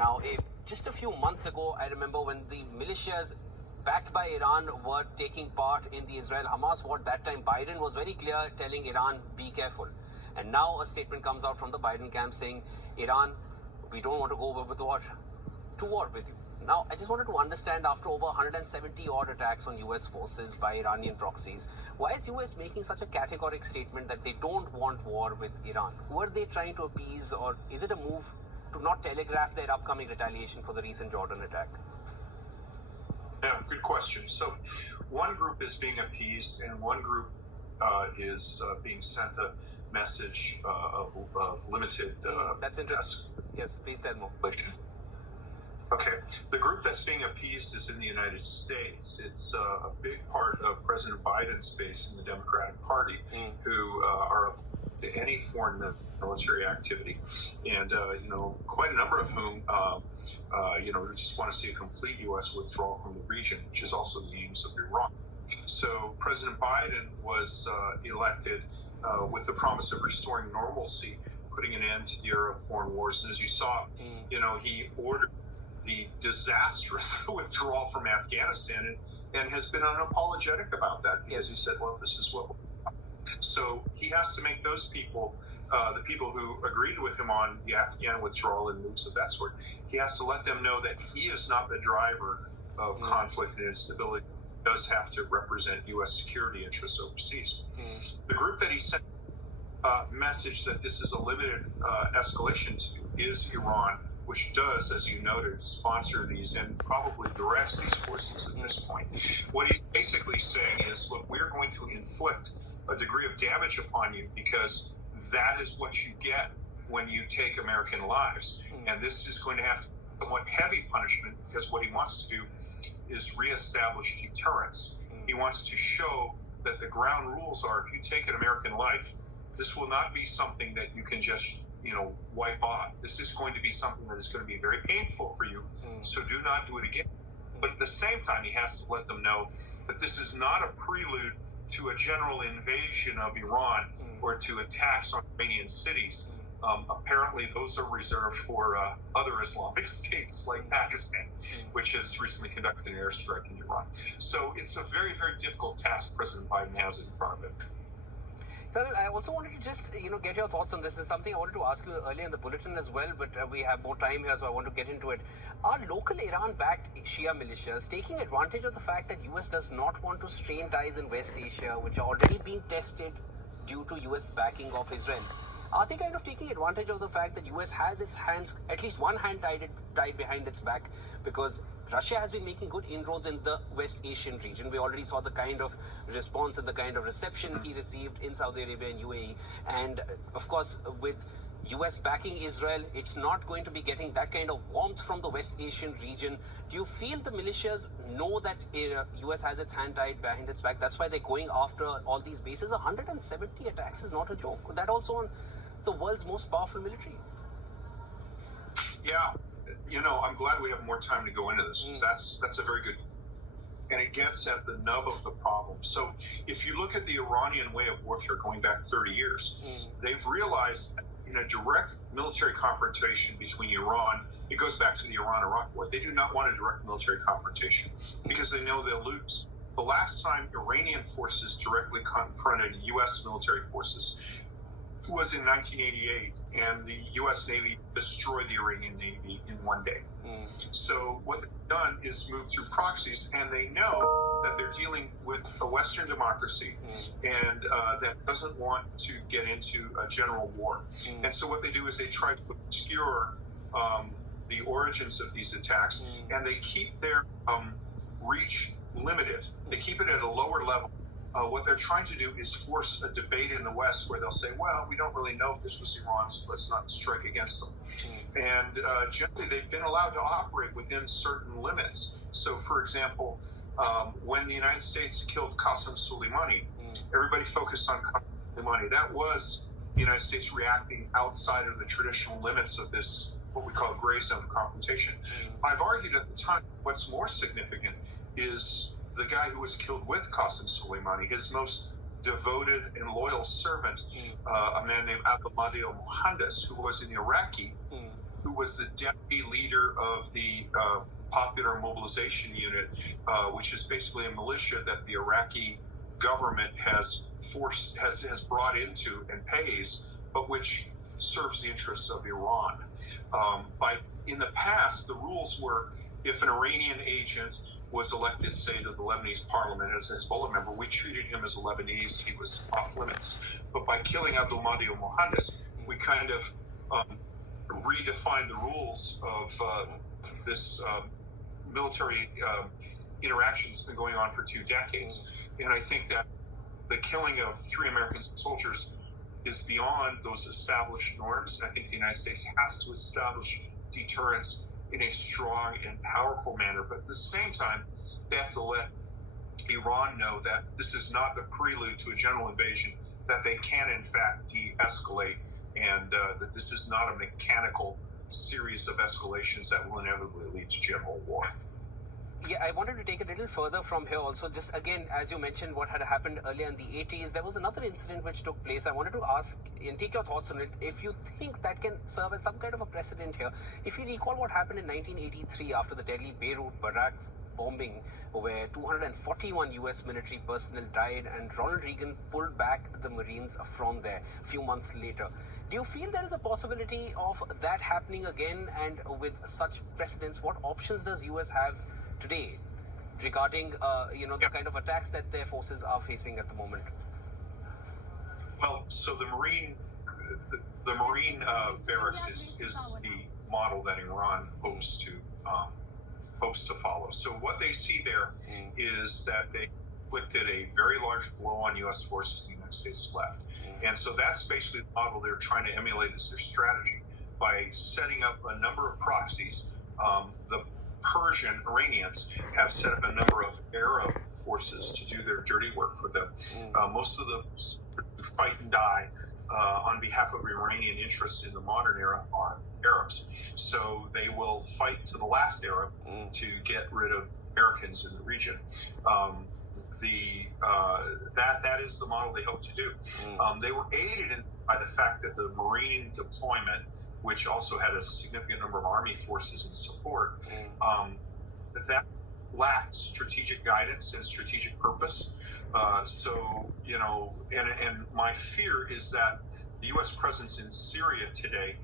Now, just a few months ago, I remember when the militias backed by Iran were taking part in the Israel-Hamas war. That time, Biden was very clear, telling Iran, be careful. And now a statement comes out from the Biden camp saying, Iran, we don't want to go to war with you. Now, I just wanted to understand, after over 170 odd attacks on US forces by Iranian proxies, why is US making such a categoric statement that they don't want war with Iran? Who are they trying to appease, or is it a move to not telegraph their upcoming retaliation for the recent Jordan attack? Yeah, good question. So one group is being appeased, and one group is being sent a message of limited... That's interesting. Yes, please tell more. Okay. The group that's being appeased is in the United States. It's a big part of President Biden's base in the Democratic Party who are up to any foreign military activity. And, quite a number of whom, just want to see a complete U.S. withdrawal from the region, which is also the aims of Iran. So President Biden was elected with the promise of restoring normalcy, putting an end to the era of foreign wars. And as you saw, he ordered the disastrous withdrawal from Afghanistan and has been unapologetic about that, because he said, well, this is what we're doing. So he has to make those people, the people who agreed with him on the Afghan withdrawal and moves of that sort, he has to let them know that he is not the driver of conflict and instability. He does have to represent U.S. security interests overseas. The group that he sent a message that this is a limited escalation to is Iran, which does, as you noted, sponsor these and probably directs these forces at this point. What he's basically saying is, look, we're going to inflict a degree of damage upon you because that is what you get when you take American lives. And this is going to have somewhat heavy punishment, because what he wants to do is reestablish deterrence. He wants to show that the ground rules are, if you take an American life, this will not be something that you can just wipe off. This is going to be something that is going to be very painful for you, so do not do it again. But at the same time, he has to let them know that this is not a prelude to a general invasion of Iran or to attacks on Iranian cities. Apparently, those are reserved for other Islamic states like Pakistan, which has recently conducted an airstrike in Iran. So it's a very, very difficult task President Biden has in front of him. Colonel, I also wanted to just, get your thoughts on this. This is something I wanted to ask you earlier in the bulletin as well, but we have more time here, so I want to get into it. Are local Iran-backed Shia militias taking advantage of the fact that US does not want to strain ties in West Asia, which are already being tested due to US backing of Israel? Are they kind of taking advantage of the fact that US has its hands, at least one hand tied behind its back, because Russia has been making good inroads in the West Asian region? We already saw the kind of response and the kind of reception he received in Saudi Arabia and UAE. And of course, with US backing Israel, it's not going to be getting that kind of warmth from the West Asian region. Do you feel the militias know that US has its hand tied behind its back? That's why they're going after all these bases. 170 attacks is not a joke. That also on the world's most powerful military. Yeah. I'm glad we have more time to go into this. That's a very good, and it gets at the nub of the problem. So if you look at the Iranian way of warfare going back 30 years, they've realized that in a direct military confrontation between Iran, it goes back to the Iran-Iraq war. They do not want a direct military confrontation because they know they'll lose. The last time Iranian forces directly confronted U.S. military forces was in 1988, and the U.S. Navy destroyed the Iranian Navy in one day. So what they've done is move through proxies, and they know that they're dealing with a Western democracy and that doesn't want to get into a general war. And so what they do is they try to obscure the origins of these attacks, and they keep their reach limited. They keep it at a lower level. What they're trying to do is force a debate in the West where they'll say, well, we don't really know if this was Iran, so let's not strike against them. And generally, they've been allowed to operate within certain limits. So, for example, when the United States killed Qasem Soleimani, everybody focused on Qasem Soleimani. That was the United States reacting outside of the traditional limits of this, what we call gray zone confrontation. I've argued at the time what's more significant is the guy who was killed with Qasem Soleimani, his most devoted and loyal servant, a man named Abdulmadi al-Muhandis, who was an Iraqi who was the deputy leader of the Popular Mobilization Unit, which is basically a militia that the Iraqi government has brought into and pays, but which serves the interests of Iran. In the past, the rules were if an Iranian agent was elected, say, to the Lebanese parliament as a Hezbollah member, we treated him as a Lebanese. He was off limits. But by killing Abdul Mahdi al-Mohandes, we kind of redefined the rules of this military interaction that's been going on for 2 decades. And I think that the killing of 3 American soldiers is beyond those established norms. And I think the United States has to establish deterrence in a strong and powerful manner. But at the same time, they have to let Iran know that this is not the prelude to a general invasion, that they can, in fact, de-escalate, and that this is not a mechanical series of escalations that will inevitably lead to general war. Yeah, I wanted to take it a little further from here also. Just again, as you mentioned, what had happened earlier in the 80s, there was another incident which took place. I wanted to ask and take your thoughts on it. If you think that can serve as some kind of a precedent here. If you recall what happened in 1983 after the deadly Beirut barracks bombing, where 241 US military personnel died and Ronald Reagan pulled back the Marines from there a few months later. Do you feel there is a possibility of that happening again? And with such precedents, what options does US have today regarding the kind of attacks that their forces are facing at the moment? Well, so the Marine barracks is the model that Iran hopes to follow. So what they see there is that they inflicted a very large blow on U.S. forces the United States left. And so that's basically the model they're trying to emulate as their strategy by setting up a number of proxies. The Persian Iranians have set up a number of Arab forces to do their dirty work for them. Most of the who fight and die on behalf of Iranian interests in the modern era are Arabs. So they will fight to the last Arab to get rid of Americans in the region. That is the model they hope to do. They were aided by the fact that the Marine deployment, which also had a significant number of Army forces in support, that lacked strategic guidance and strategic purpose. And my fear is that the U.S. presence in Syria today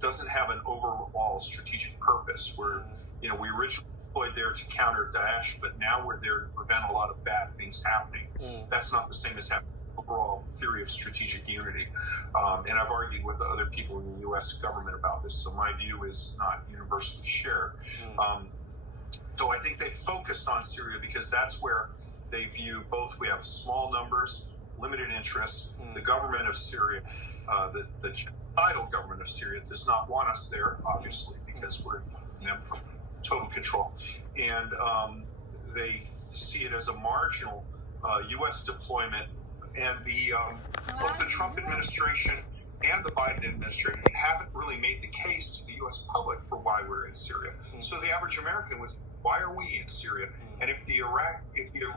doesn't have an overall strategic purpose. Where we originally deployed there to counter Daesh, but now we're there to prevent a lot of bad things happening. That's not the same as having overall theory of strategic unity. And I've argued with other people in the U.S. government about this, so my view is not universally shared. So I think they focused on Syria because that's where they view both. We have small numbers, limited interests. The government of Syria, the genocidal government of Syria, does not want us there, obviously, because we're them from total control. And they see it as a marginal U.S. deployment. And both the Trump administration and the Biden administration haven't really made the case to the U.S. public for why we're in Syria. So the average American was, why are we in Syria? And if the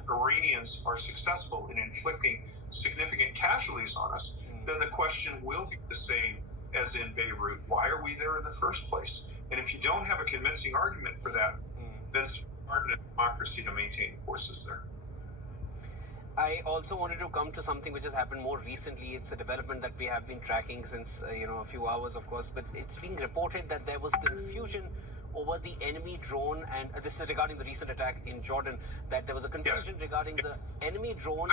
Iranians are successful in inflicting significant casualties on us, then the question will be the same as in Beirut. Why are we there in the first place? And if you don't have a convincing argument for that, then it's hard in a democracy to maintain forces there. I also wanted to come to something which has happened more recently. It's a development that we have been tracking since, a few hours, of course, but it's being reported that there was confusion over the enemy drone, and this is regarding the recent attack in Jordan, that there was a confusion regarding the enemy drone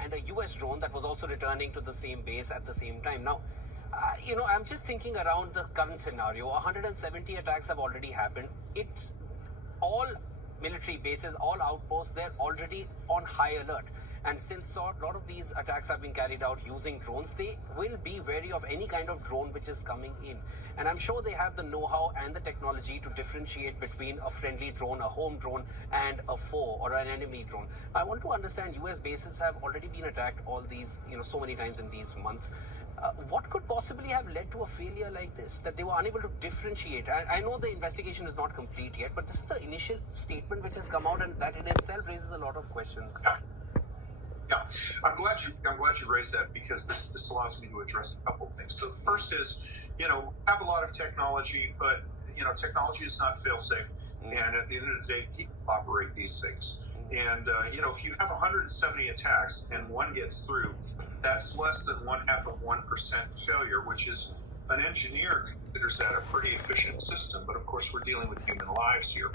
and a U.S. drone that was also returning to the same base at the same time. Now, I'm just thinking around the current scenario. 170 attacks have already happened. It's all military bases, all outposts, they're already on high alert. And since a lot of these attacks have been carried out using drones, they will be wary of any kind of drone which is coming in. And I'm sure they have the know-how and the technology to differentiate between a friendly drone, a home drone, and a foe or an enemy drone. I want to understand, US bases have already been attacked all these, so many times in these months. What could possibly have led to a failure like this, that they were unable to differentiate? I know the investigation is not complete yet, but this is the initial statement which has come out, and that in itself raises a lot of questions. Yeah, I'm glad you raised that, because this allows me to address a couple of things. So the first is, we have a lot of technology, but technology is not fail-safe, and at the end of the day, people operate these things. And if you have 170 attacks and one gets through, that's less than 0.5% failure, which is, an engineer considers that a pretty efficient system. But of course, we're dealing with human lives here.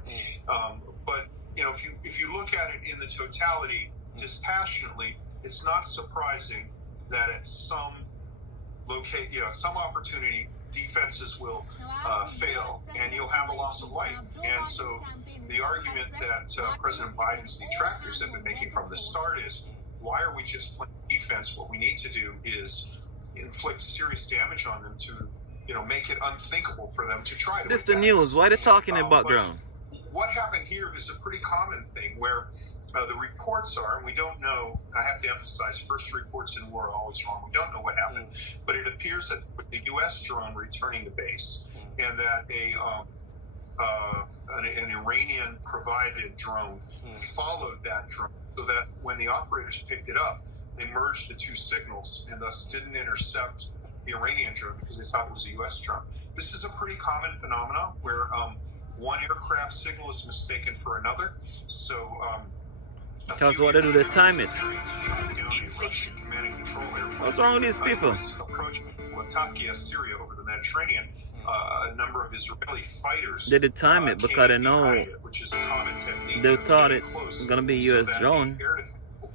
But if you look at it in the totality, dispassionately, it's not surprising that at some some opportunity, defenses will fail, and you'll have a loss of life. And so the argument that President Biden's detractors have been making from the start is, why are we just playing defense? What we need to do is inflict serious damage on them to, make it unthinkable for them to try to. This the news. Why they talking about drone? What happened here is a pretty common thing, where the reports are, and we don't know, and I have to emphasize, first reports in war are always wrong. We don't know what happened, but it appears that with the U.S. drone returning to base, and that an Iranian-provided drone followed that drone, so that when the operators picked it up, they merged the two signals and thus didn't intercept the Iranian drone because they thought it was a U.S. drone. This is a pretty common phenomenon where one aircraft signal is mistaken for another. So tell us what to do to time it. What's wrong with these people? Approaching Latakia, Syria, over the Mediterranean, a number of Israeli fighters. They did time it because they know, which is a common technique. they thought it was gonna be U.S. drone.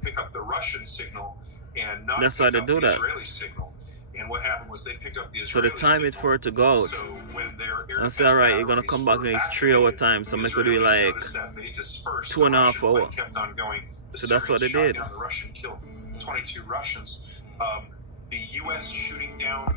Pick up the Russian signal and not that's why they do that. Israeli signal. And what happened was they picked up the So Israeli they time it for it to go out. So when their and say, alright, you're gonna come back in this 3 hour time, so make it do like 2.5 hours. So that's what they did. The Russian killed 22 Russians. The U.S. shooting down